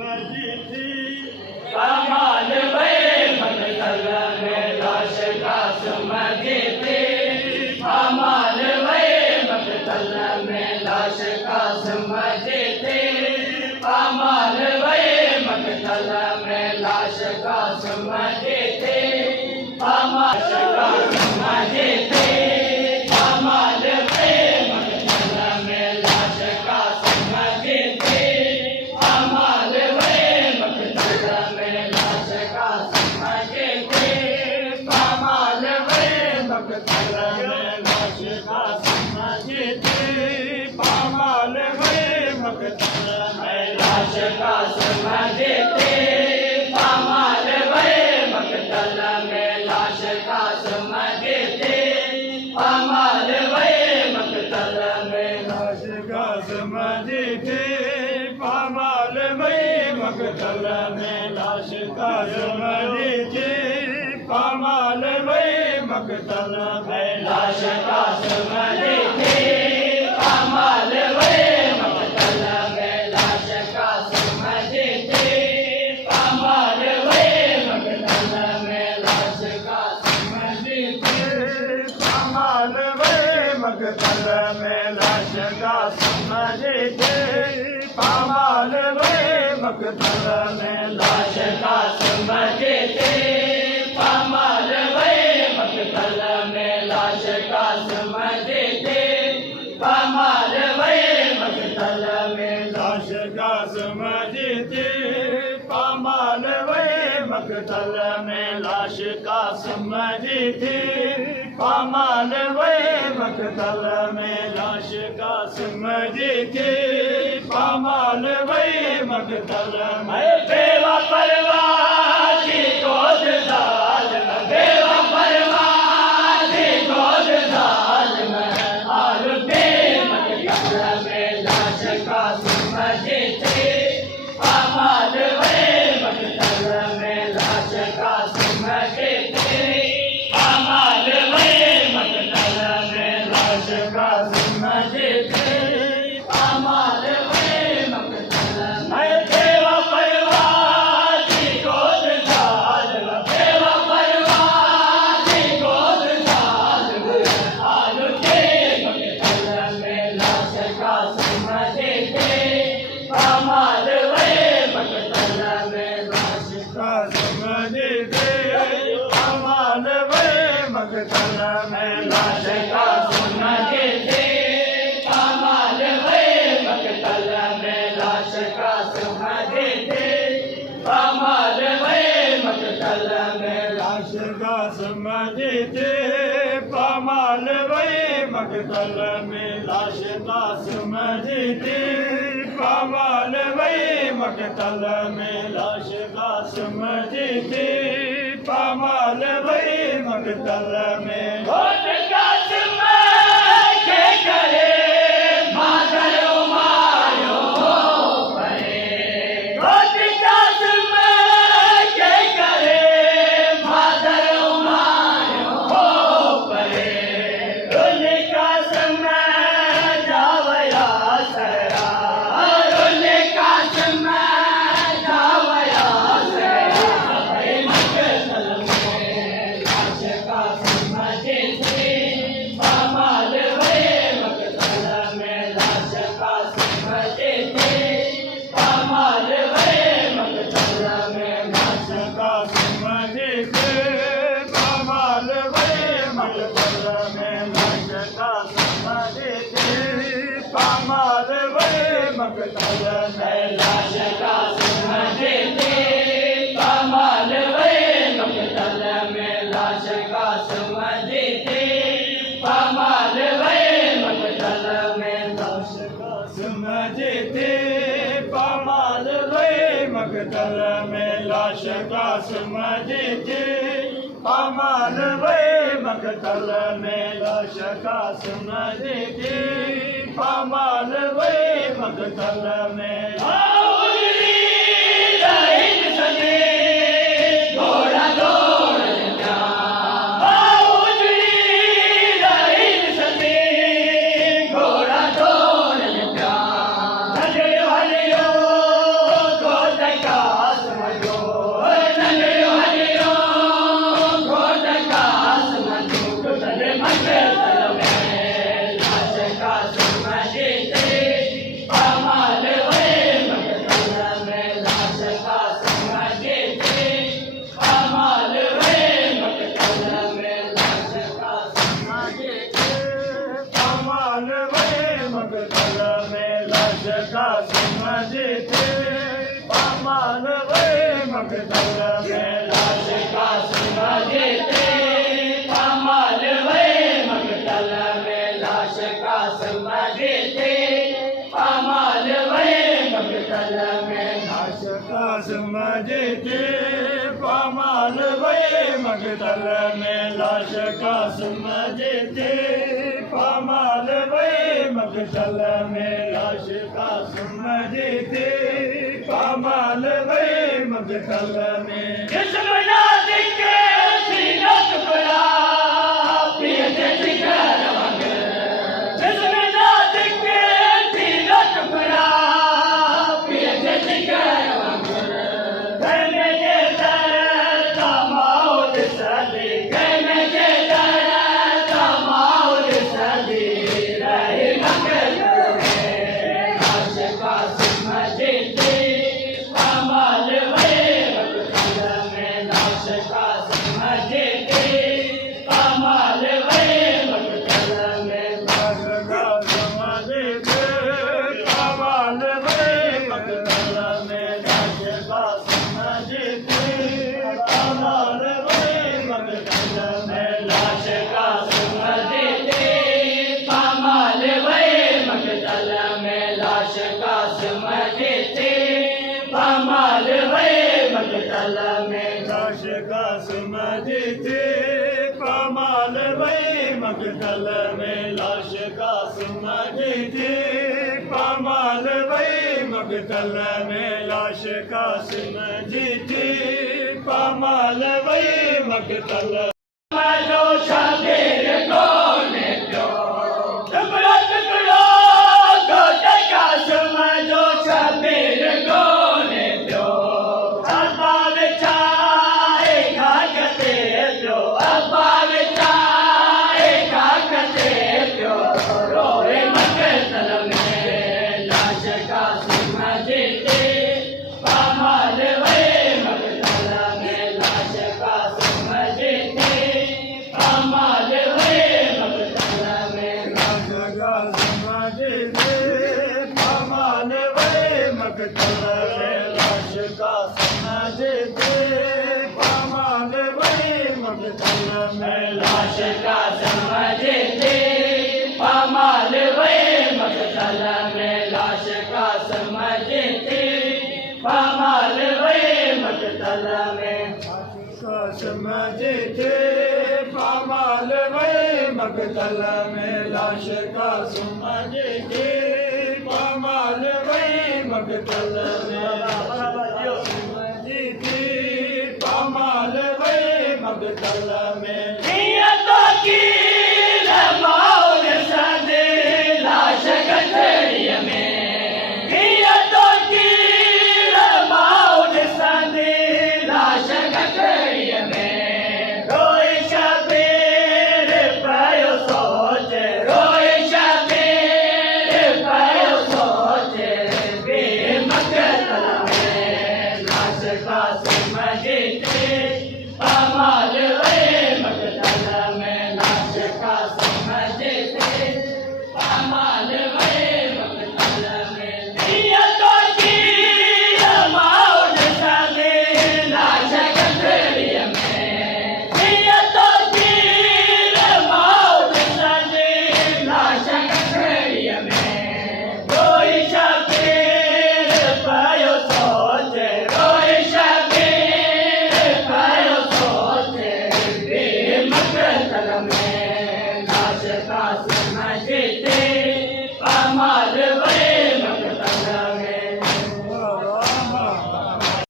समझी थी। कमाल वे मकतल में लाश का समझी थी। कमाल वे मकतल में लाश का समझी थी। कमाल वे मकतल में लाश का समझी थी। कमाल का समझी थी। कमाल वे मकतल में लाश का समझी थी। कमाल वे मकतल में लाश का समझी थी। कमाल वे मकतल में लाश का समझी थी। पामाल वे मकतल में लाश का समझी थी। कमाल वे मकतल में लाश का समझी थी। कमाल वे मकतल में लाश का समझी थी। पामाल वे मकतल में लाश का समझी थी। पामाल वे मकतल में लाश का समझी थी। कमाल वे मकतल में लाश का समझी थी। कमाल वे मकतल में लाश का समझी थी। पामाल वे मकतल में लाश का समझी थी। पामाल वे मकतल में लाश का समझी थी। कमाल वे मकतल में लाश का समझी थी। कमाल वे मकतल में लाश का समझी थी। पामाल वे मकतल में लाश का समझी थी। पामाल वे मकतल में लाश का समझी थी। पामाल वे मकतल में बेवा परवाह की गोद जालिम। बेवा परवाह की गोद जालिम। आलूदे मकतल में लाश का समझी थी। कमाल वे मकतल में लाश का समझी थी। कमाल वे मकतल में लाश का समझी थी। कमाल वे मकतल में बेवा परवाह की गोद जालिम। बेवा परवाह की गोद जालिम। आलूदे मकतल में लाश का समझी थी। कमाल वे मकतल में लाश का समझी थी। पामाल वे मकतल में लाश का समझी थी। कमाल वे मकतल में लाश का समझी थी। कमाल वे मकतल में लाश का समझी थी। पामाल वे मकतल में लाश का समझी थी। पामाल वे मकतल में लाश का समझी थी। पामाल वे मकतल में होठ का के करे मादर मारो परे। होठ का के करे मादर मारो परे। उनका समय जावया सरा। उनका समय जावया सरा। मकतल में लाश का समझी थी। कमाल वे मकतल में लाश का समझी थी। कमाल वे मकतल में लाश का समझी थी। पामाल वे मकतल में लाश का समझी थी। पामाल वे मकतल में लाश का समझी थी। कमाल वे मकतल में लाश का समझी थी। कमाल वे मकतल में लाश का समझी थी। पामाल वे मकतल में लाश का समझी थी। पामाल वे मकतल में लाश का समझी थी। पामाल वे मकतल में घोड़ा दौड़ घोड़ा दौड़ थे पामाल वे मगदल में लाश का समझे थे पामाल वे मगदल में लाश का समझे थे पामाल वे मगदल में लाश का समझे थे पामाल वे मगदल में लाश का समझे थे पामाल वे मगदल में लाश का समझे थे पामाल वे मगदल में जिस्म नाज़िक के सीना टुकड़ा पिए थे जिगर वांग जिस्म नाज़िक के सीना टुकड़ा पिए थे जिगर वांग कहने के दर्द का मौत सदी कहने के दर्द का मौत सदी रहे मगर लाश का समझे थे पामाल वे मगदल में लाश का समझे थे पामाल वे मगदल में लाश का समझे थे पामाल वे मगदल में लाश का समझे थे पामाल वे मगदल में लाश का समझे थे पामाल वे मगदल में लाश का समझे थे पामाल वे मगदल में लाश का समझे थे पामाल वे मगदल में लाश का समझे थे पामाल वे मगदल में लाश का समझे थे पामाल वे मगदल मरो शबीर कोने दो टुकड़ा टुकड़ा गोटे का समझो शबीर कोने दो अब्बा बेचाए खाकते दो अब्बा बेचाए खाकते दो रोए मगदल में लाश का समझे थे पामाल वे मगदल में लाश का समझे थे पामाल वे मगदल में लाश का समझे थे पामाल वे मगदल में लाश का समझे थे पामाल वे मगदल में लाश का समझे थे पामाल वे मगदल में लाश का समझे थे पामाल वे मगदल में का समझे थे पामाल वे मगदल में लाश का समझे थे पामाल वे मगदल में